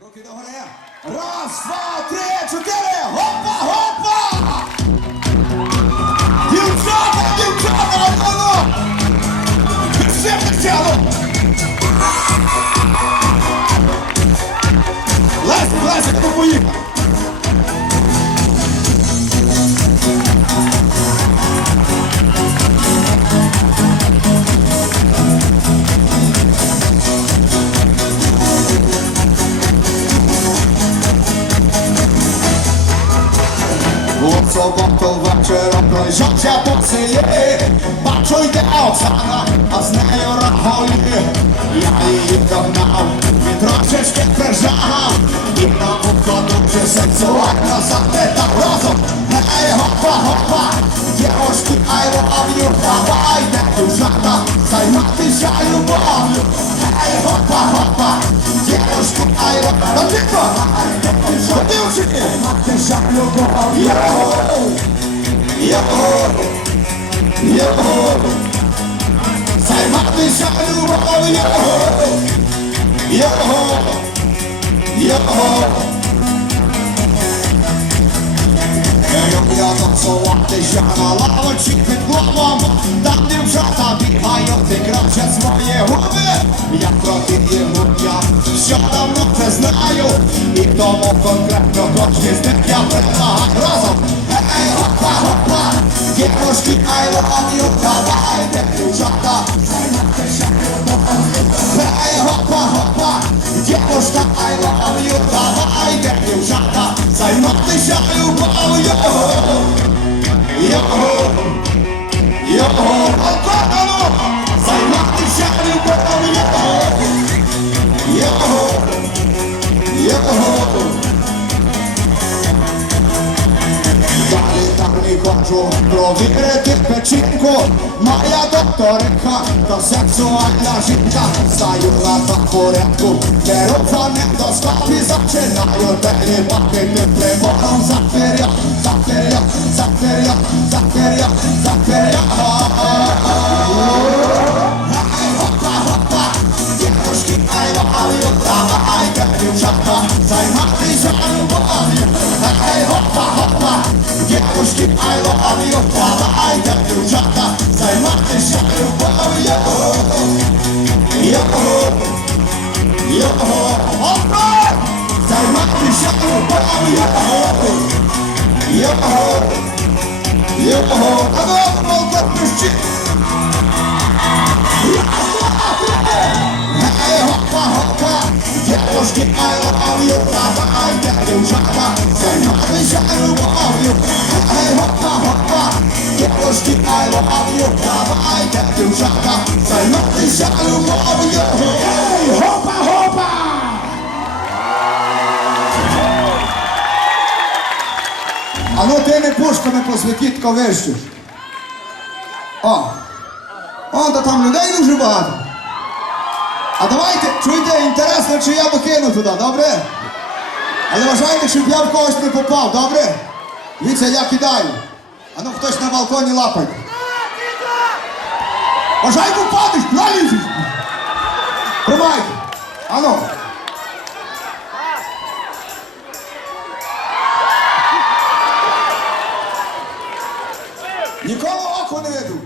Руки догори. Раз, два, три, чотири. Гопа, гопа! Дівчата, дівчата, ну! Підсипте сяло! Лесик, Лесик, ну поїхав! Вечором пройшовся по селі, бачу йде Оксана, а з нею Раголі. Я її догнав, і трошечки прижав, і на вухо дуже сексуально запитав разом. Гей, гопа, гопа, дівчатки, I love you, давайте, дівчата, займатися любов'ю. Гей, гопа, гопа, дівчатки, I love you, тихо, гору, я гору, я гору. займатися любов, я гору, Я люблю танцюватися на лавочці під клубом, там дівчата бігають і крачать свої губи. Я їм я що давно вже знаю, і тому конкретно кожній з них я предлагаю разом. Ей, гопа, гопа, дівчатки, I love you, давайте, дівчата. Ей, гопа, гопа, дівчатка, I love you, давайте, дівчата, займатися любов'ю. Його, його, оконану, займатися любов'ю. Його, його. Далі далі хочу провірити печінку Моя докторинка, то сексуальна жінка Стаю на порядку, беру за до і зачинаю телепати під прибором за вперед, за вперед, дівчатки, ай, ловлю, давайте, дівчата, займатися любов'ю. Його, його, опа, займатися любов'ю. Його, його, а ну, молоко, пищить. Ей, гопа, гопа, дівчатки, love you, давайте, дівчата, займатися гопа, гопа, дівчатки, I love you, давайте, дівчата, займатися любов'ю. Ей, гопа, гопа! А ну тими пушками посвітіть вище. О, он то там людей дуже багато. А давайте, чуєте, інтересно, чи я докину туди, добре? Але вважайте, щоб я в когось не попав, добре? Дивіться, я кидаю. А ну хтось на балконі лапає. Бажай падиш, пролізеш. Тримай! А ну. Нікому оку не веду.